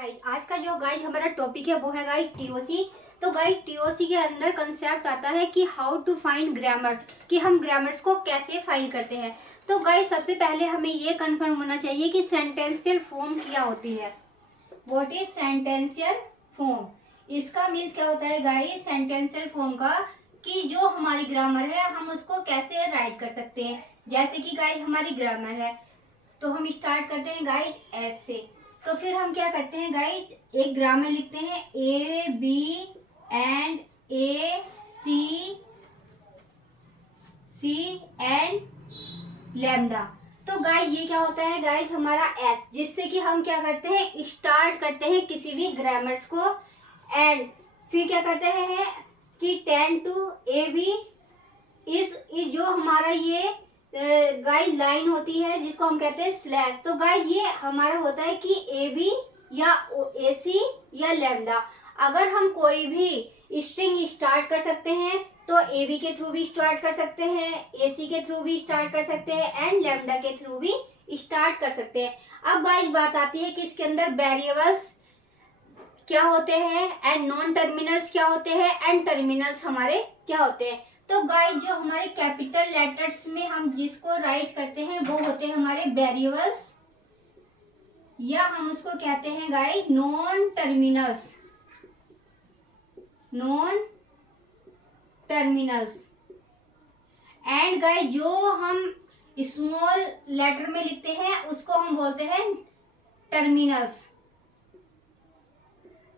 आज का जो गाइज हमारा टॉपिक है वो है गाइज टीओसी। तो गाइज टीओसी के अंदर कंसेप्ट आता है कि हाउ टू फाइंड ग्रामर्स, कि हम ग्रामर्स को कैसे फाइंड करते हैं। तो गाइज सबसे पहले हमें ये कंफर्म होना चाहिए कि सेंटेंशियल फॉर्म क्या होती है। What is sentential form? इसका मीन्स क्या होता है गाइज सेंटेंशियल फॉर्म का, कि जो हमारी ग्रामर है हम उसको कैसे राइट कर सकते हैं। जैसे कि गाइज हमारी ग्रामर है तो हम स्टार्ट करते हैं गाइज एस से। तो फिर हम क्या करते हैं गाइज, एक ग्रामर लिखते हैं A B and A C C and lambda. तो गाइज ये क्या होता है गाइज हमारा एस, जिससे कि हम क्या करते हैं स्टार्ट करते हैं किसी भी ग्रामर्स को। एंड फिर क्या करते हैं कि 10 टू ए बी इस जो हमारा ये गाइड लाइन होती है जिसको हम कहते हैं स्लैश। तो गाइड ये हमारा होता है कि ए बी या ए सी या लैम्डा। अगर हम कोई भी स्ट्रिंग स्टार्ट कर सकते हैं तो ए बी के थ्रू भी स्टार्ट कर सकते हैं, ए सी के थ्रू भी स्टार्ट कर सकते हैं एंड लैम्डा के थ्रू भी स्टार्ट कर सकते हैं। अब गाइड बात आती है कि इसके अंदर वेरिएबल्स क्या होते हैं एंड नॉन टर्मिनल्स क्या होते हैं एंड टर्मिनल्स हमारे क्या होते हैं। तो गाइस जो हमारे कैपिटल लेटर्स में हम जिसको राइट करते हैं वो होते हैं हमारे वेरिएबल्स, या हम उसको कहते हैं guys non terminals. Non terminals and guys जो हम स्मॉल लेटर में लिखते हैं उसको हम बोलते हैं टर्मिनल्स।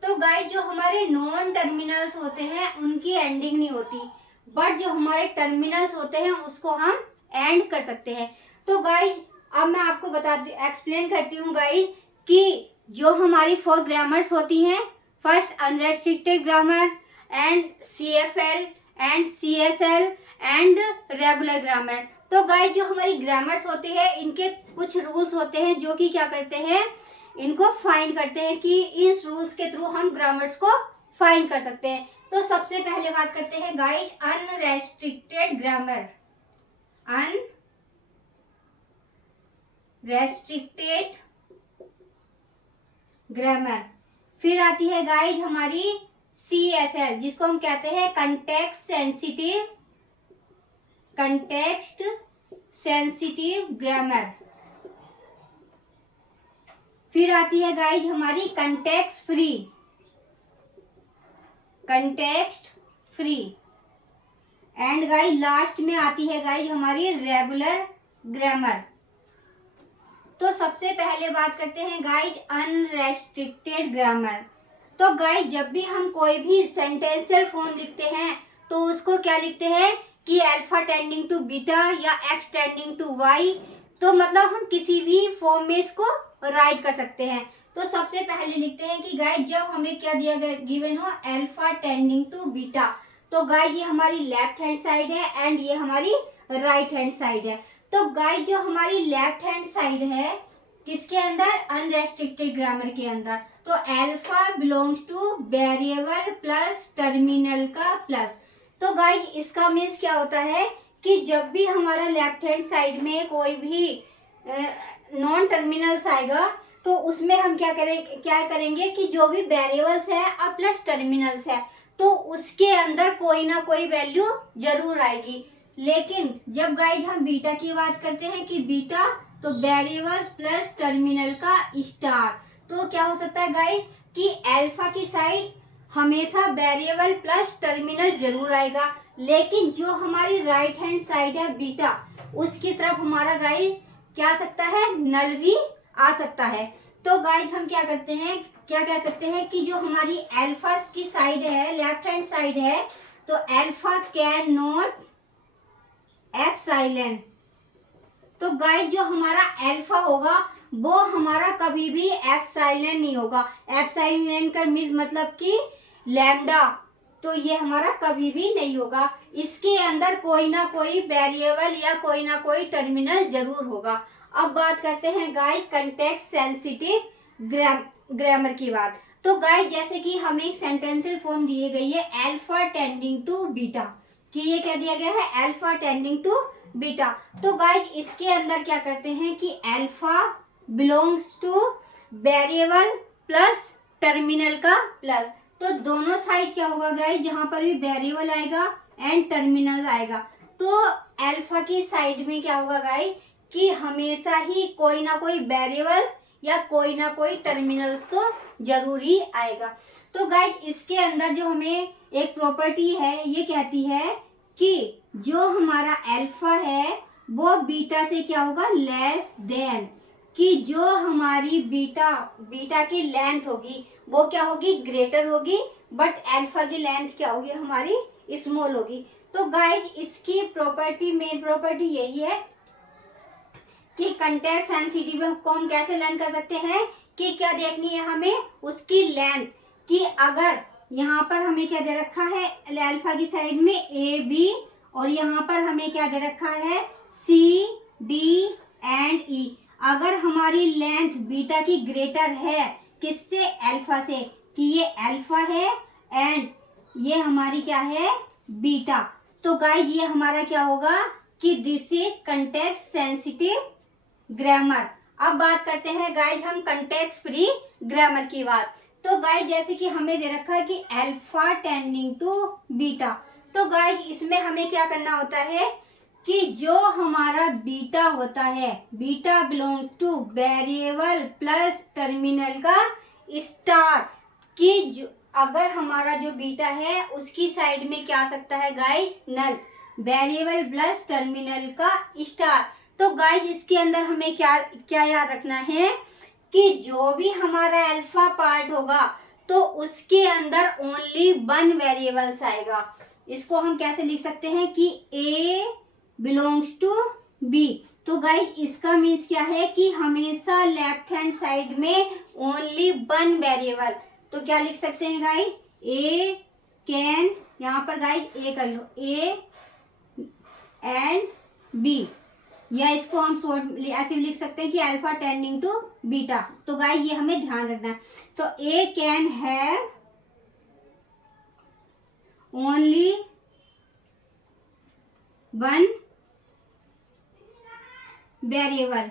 तो गाइस जो हमारे नॉन टर्मिनल्स होते हैं उनकी एंडिंग नहीं होती, बट जो हमारे टर्मिनल्स होते हैं उसको हम एंड कर सकते हैं। तो गाइज अब मैं आपको एक्सप्लेन करती हूँ गाइज कि जो हमारी 4 ग्रामर्स होती हैं, first unrestricted grammar and CFL and CSL and regular grammar. तो गाइज जो हमारी ग्रामर्स होती है इनके कुछ रूल्स होते हैं जो कि क्या करते हैं, इनको फाइंड करते हैं कि इस रूल्स के थ्रू हम ग्रामर्स को फाइंड कर सकते हैं। तो सबसे पहले बात करते हैं guys unrestricted grammar. Unrestricted grammar. फिर आती है गाइज हमारी CSL जिसको हम कहते हैं कंटेक्स्ट सेंसिटिव ग्रामर। फिर आती है गाइज हमारी context free and guys last में आती है गाइज हमारी रेगुलर ग्रामर। तो सबसे पहले बात करते हैं गाइज अनरेस्ट्रिक्टेड ग्रामर। तो गाइज जब भी हम कोई भी सेंटेंशियल फॉर्म लिखते हैं तो उसको क्या लिखते हैं कि अल्फा टेंडिंग टू बीटा या एक्स टेंडिंग टू वाई। तो मतलब हम किसी भी फॉर्म में इसको राइट कर सकते हैं। तो सबसे पहले लिखते हैं कि गाइज जब हमें क्या दिया गया गिवन हो अल्फा टेंडिंग टू बीटा, तो गाइज ये हमारी लेफ्ट हैंड साइड है एंड ये हमारी राइट हैंड साइड है। तो गाइज जो हमारी लेफ्ट हैंड साइड है किसके अंदर, अनरेस्ट्रिक्टेड ग्रामर के अंदर, तो alpha belongs two variable plus terminal का प्लस। तो गाइज इसका मीन्स क्या होता है कि जब भी हमारा लेफ्ट हैंड साइड में कोई भी नॉन टर्मिनल्स आएगा तो उसमें हम क्या करेंगे कि जो भी वेरिएबल्स है और प्लस टर्मिनल्स है तो उसके अंदर कोई ना कोई वैल्यू जरूर आएगी। लेकिन जब गाइज हम बीटा की बात करते हैं कि बीटा तो वेरिएबल्स प्लस टर्मिनल का स्टार, तो क्या हो सकता है गाइज कि अल्फा की साइड हमेशा वेरिएबल प्लस टर्मिनल जरूर आएगा, लेकिन जो हमारी राइट हैंड साइड है बीटा उसकी तरफ हमारा गाइज क्या आ सकता है, नल भी आ सकता है। तो गाइज हम क्या करते हैं, क्या कह सकते हैं कि जो हमारी अल्फा की साइड है, लेफ्ट हैंड साइड है, तो अल्फा कैन नॉट एप्सिलॉन। तो गाइज जो हमारा अल्फा होगा वो हमारा कभी भी एप्सिलॉन नहीं होगा। एप्सिलॉन का मीन्स मतलब कि लैम्डा, तो ये हमारा कभी भी नहीं होगा। इसके अंदर कोई ना कोई वेरिएबल या कोई ना कोई टर्मिनल जरूर होगा। अब बात करते हैं गाइज कंटेक्स्ट सेंसिटिव ग्रामर की बात। तो गाइज जैसे कि हमें एक सेंटेंशियल फॉर्म दिए गई है अल्फा टेंडिंग टू बीटा, कि ये क्या दिया गया है अल्फा टेंडिंग टू बीटा। तो गाइज इसके अंदर क्या करते हैं कि alpha belongs two variable plus terminal का प्लस। तो दोनों साइड क्या होगा गाइस, जहां पर भी वेरिएबल आएगा एंड टर्मिनल आएगा, तो अल्फा की साइड में क्या होगा गाइस कि हमेशा ही कोई ना कोई वेरिएबल्स या कोई ना कोई टर्मिनल्स तो जरूरी आएगा। तो गाइस इसके अंदर जो हमें एक प्रॉपर्टी है ये कहती है कि जो हमारा अल्फा है वो बीटा से क्या होगा, लेस देन, कि जो हमारी बीटा की लेंथ होगी वो क्या होगी, ग्रेटर होगी, बट अल्फा की लेंथ क्या होगी, हमारी स्मॉल होगी। तो गाइज इसकी प्रॉपर्टी, मेन प्रॉपर्टी यही है कि कंटेक्ट सेंसिटिव को हम कैसे लर्न कर सकते हैं कि क्या देखनी है हमें, उसकी लेंथ, कि अगर यहाँ पर हमें क्या दे रखा है अल्फा की साइड में ए बी, और यहाँ पर हमें क्या दे रखा है सी डी एंड ई, अगर हमारी लेंथ बीटा की ग्रेटर है किससे, अल्फा से, कि ये अल्फा है एंड ये हमारी क्या है बीटा, तो गाइज ये हमारा क्या होगा कि this is context sensitive grammar. अब बात करते हैं गाइज हम कंटेक्स्ट फ्री ग्रामर की बात। तो गाइज जैसे कि हमें दे रखा है कि अल्फा टेंडिंग टू बीटा, तो गाइज इसमें हमें क्या करना होता है कि जो हमारा बीटा होता है, beta belongs two variable plus terminal का स्टार, कि जो अगर हमारा जो बीटा है उसकी साइड में क्या आ सकता है गाइज, नल, वेरिएबल प्लस टर्मिनल का स्टार। तो गाइज इसके अंदर हमें क्या क्या याद रखना है कि जो भी हमारा अल्फा पार्ट होगा तो उसके अंदर ओनली वन वेरिएबल्स आएगा। इसको हम कैसे लिख सकते हैं कि ए बिलोंग्स टू बी, तो गाइज इसका मीन्स क्या है कि हमेशा लेफ्ट हैंड साइड में ओनली वन वेरिएबल, तो क्या लिख सकते हैं गाइज, ए कैन, यहाँ पर गाइज ए कर लो, ए एंड बी, या इसको हम शॉर्ट ऐसे भी लिख सकते हैं कि अल्फा टेंडिंग टू बीटा। तो गाइज ये हमें ध्यान रखना है। तो A can have only one variable,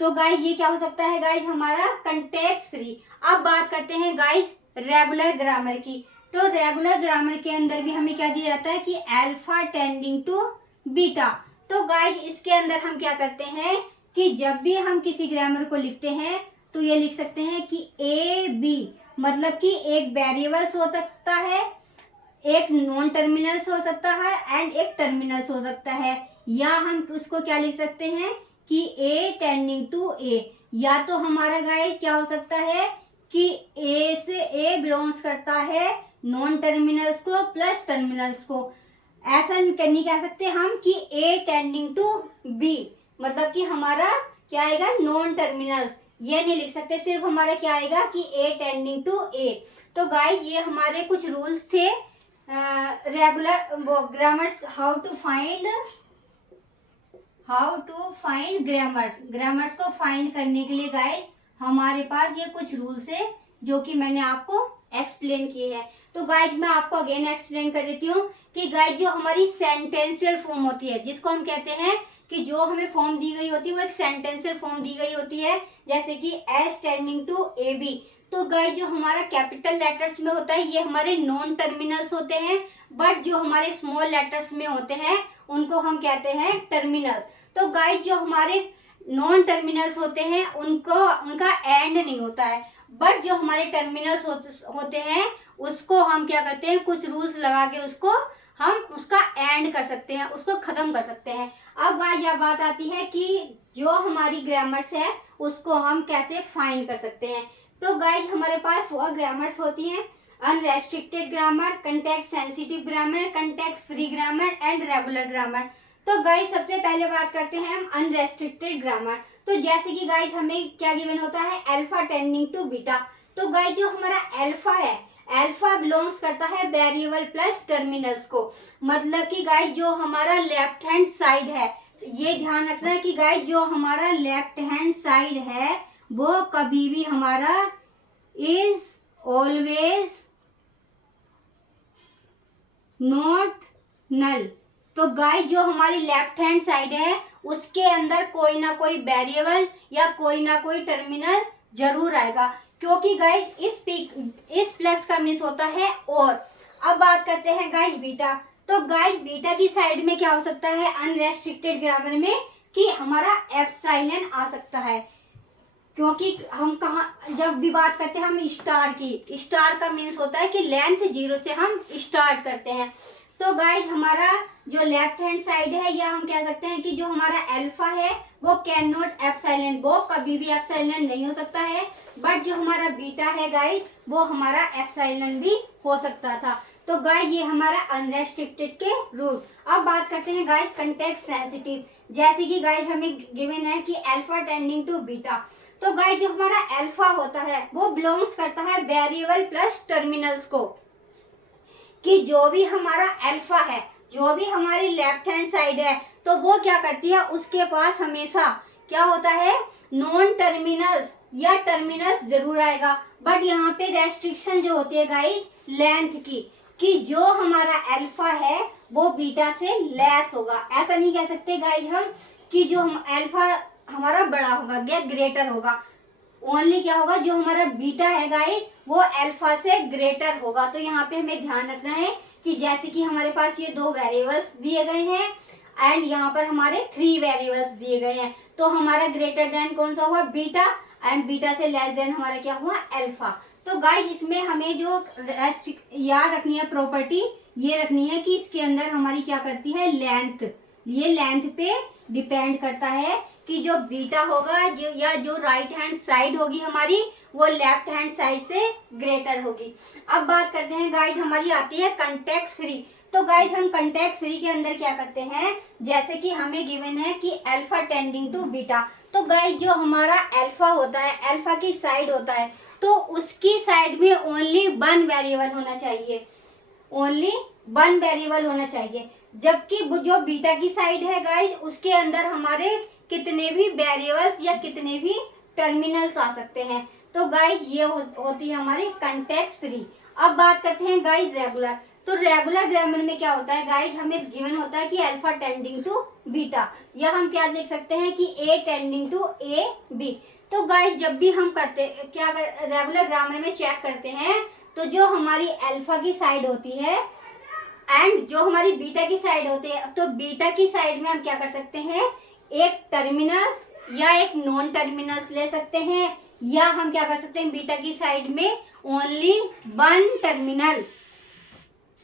तो गाइज ये क्या हो सकता है गाइज, हमारा कंटेक्स्ट फ्री। अब बात करते हैं गाइज रेगुलर ग्रामर की। तो रेगुलर ग्रामर के अंदर भी हमें क्या दिया जाता है कि अल्फा टेंडिंग टू बीटा। तो गाइज इसके अंदर हम क्या करते हैं कि जब भी हम किसी ग्रामर को लिखते हैं तो ये लिख सकते हैं कि ए बी, मतलब कि एक वेरिएबल्स हो सकता है, एक नॉन टर्मिनल्स हो सकता है एंड एक टर्मिनल्स हो सकता है, या हम उसको क्या लिख सकते हैं कि ए टेंडिंग टू ए, या तो हमारा गाइस क्या हो सकता है कि ए से ए बिलोंग्स करता है नॉन टर्मिनल्स को प्लस टर्मिनल्स को, ऐसा नहीं कह सकते हम कि ए टेंडिंग टू बी, मतलब कि हमारा क्या आएगा नॉन टर्मिनल्स, ये नहीं लिख सकते, सिर्फ हमारा क्या आएगा कि ए टेंडिंग टू ए। तो गाइस ये हमारे कुछ रूल्स थे regular grammars, how to find grammars को फाइंड करने के लिए गाइस हमारे पास ये कुछ रूल्स है जो कि मैंने आपको एक्सप्लेन किए हैं। तो गाइस मैं आपको अगेन एक्सप्लेन कर देती हूँ कि गाइस जो हमारी सेंटेंशियल फॉर्म होती है, जिसको हम कहते हैं कि जो हमें फॉर्म दी गई होती है वो एक सेंटेंशियल फॉर्म दी गई होती है, जैसे कि S tending to A B. तो गाइस जो हमारा कैपिटल लेटर्स में होता है ये हमारे नॉन टर्मिनल्स होते हैं, बट जो हमारे स्मॉल लेटर्स में होते हैं उनको हम कहते हैं टर्मिनल्स। तो गाइस जो हमारे नॉन टर्मिनल्स होते हैं उनका एंड नहीं होता है, बट जो हमारे टर्मिनल्स होते हैं उसको हम क्या करते हैं, कुछ रूल्स लगा के उसको हम उसका एंड कर सकते हैं, उसको खत्म कर सकते हैं। अब गाइस यह बात आती है कि जो हमारी ग्रामर्स है उसको हम कैसे फाइंड कर सकते हैं। तो गाइस हमारे पास 4 ग्रामर्स होती हैं, unrestricted grammar, context sensitive grammar, context free grammar and regular grammar. तो गाइस सबसे पहले बात करते हैं हम अनरेस्ट्रिक्टेड ग्रामर। तो जैसे कि गाइस हमें क्या गिवन होता है, अल्फा टेंडिंग टू बीटा। तो गाइस जो हमारा अल्फा है, अल्फा बिलोंग्स करता है वेरिएबल प्लस टर्मिनल्स को, मतलब कि गाइस जो हमारा लेफ्ट हैंड साइड है, ये ध्यान रखना है कि गाइस जो हमारा लेफ्ट हैंड साइड है वो कभी भी हमारा इज ऑलवेज नॉट नल। तो गाइस जो हमारी लेफ्ट हैंड साइड है उसके अंदर कोई ना कोई वेरिएबल या कोई ना कोई टर्मिनल जरूर आएगा, क्योंकि गाइज इस प्लस का मीन्स होता है और। अब बात करते हैं गाइज बीटा। तो गाइज बीटा की साइड में क्या हो सकता है अनरेस्ट्रिक्टेड ग्रामर में कि हमारा एप्सिलॉन आ सकता है, क्योंकि हम कहाँ जब भी बात करते हैं हम स्टार की, स्टार का मीन्स होता है कि लेंथ 0 से हम स्टार्ट करते हैं। तो गाइज हमारा जो लेफ्ट हैंड साइड है या हम कह सकते हैं कि जो हमारा अल्फा है वो कैन नॉट एप्सिलॉन, वो कभी भी एप्सिलॉन नहीं हो सकता है। बट जो हमारा बीटा है गाइज वो हमारा एप्सिलॉन भी हो सकता था। तो गाइज ये हमारा अनरेस्ट्रिक्टेड के रूट। अब बात करते हैं गाइज कंटेक्स्ट सेंसिटिव, जैसे कि गाइज हमें गिवन है कि अल्फा टेंडिंग टू बीटा। तो गाइज जो हमारा अल्फा होता है वो बिलोंग्स करता है वेरिएबल प्लस टर्मिनल्स को, कि जो भी हमारा अल्फा है, जो भी हमारी लेफ्ट हैंड साइड है, तो वो क्या करती है उसके पास हमेशा क्या होता है नॉन टर्मिनल्स या टर्मिनल्स जरूर आएगा। बट यहाँ पे रेस्ट्रिक्शन जो होती है गाइज लेंथ की, कि जो हमारा अल्फा है वो बीटा से लेस होगा। ऐसा नहीं कह सकते गाइज हम कि जो हम अल्फा हमारा बड़ा होगा या ग्रेटर होगा, ओनली क्या होगा जो हमारा बीटा है गाइज वो अल्फा से ग्रेटर होगा। तो यहाँ पे हमें ध्यान रखना है कि जैसे कि हमारे पास ये 2 वेरिएबल्स दिए गए हैं एंड यहाँ पर हमारे 3 वेरिएबल्स दिए गए हैं, तो हमारा ग्रेटर देन कौन सा हुआ बीटा, एंड बीटा से लेस देन हमारा क्या हुआ अल्फा। तो गाइज इसमें हमें जो याद रखनी है प्रॉपर्टी ये रखनी है कि इसके अंदर हमारी क्या करती है लेंथ, ये लेंथ पे डिपेंड करता है कि जो बीटा होगा या जो राइट हैंड साइड होगी हमारी वो लेफ्ट हैंड साइड से ग्रेटर होगी। अब बात करते हैं गाइज हमारी आती है कंटेक्स्ट फ्री। तो गाइज हम कंटेक्स्ट फ्री के अंदर क्या करते हैं, जैसे कि हमें गिवन है कि अल्फा टेंडिंग टू बीटा। तो गाइज जो हमारा अल्फा होता है, अल्फा की साइड होता है, तो उसकी साइड में ओनली 1 वेरिएबल होना चाहिए, ओनली 1 वेरिएबल होना चाहिए। जबकि जो बीटा की साइड है गाइज उसके अंदर हमारे कितने भी वेरिएबल्स या कितने भी टर्मिनल्स आ सकते हैं। तो गाइज ये होती है हमारी कंटेक्स्ट फ्री। अब बात करते हैं गाइज रेगुलर। तो रेगुलर ग्रामर में क्या होता है गाइज हमें गिवन होता है कि अल्फा टेंडिंग टू बीटा, या हम क्या देख सकते हैं कि A tending to A B. तो गाइज जब भी हम करते क्या रेगुलर ग्रामर में चेक करते हैं, तो जो हमारी अल्फा की साइड होती है एंड जो हमारी बीटा की साइड होती है, तो बीटा की साइड में हम क्या कर सकते हैं एक टर्मिनल्स या एक नॉन टर्मिनल्स ले सकते हैं, या हम क्या कर सकते हैं बीटा की साइड में ओनली 1 टर्मिनल।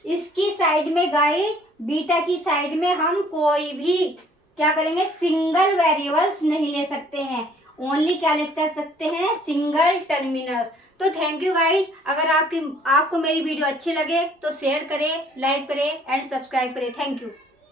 इसकी साइड में गाइस बीटा की साइड में हम कोई भी क्या करेंगे सिंगल वेरिएबल्स नहीं ले सकते हैं, ओनली क्या लिख सकते हैं सिंगल टर्मिनल। तो थैंक यू गाइस, अगर आपको मेरी वीडियो अच्छी लगे तो शेयर करें, लाइक करें एंड सब्सक्राइब करें। Thank you.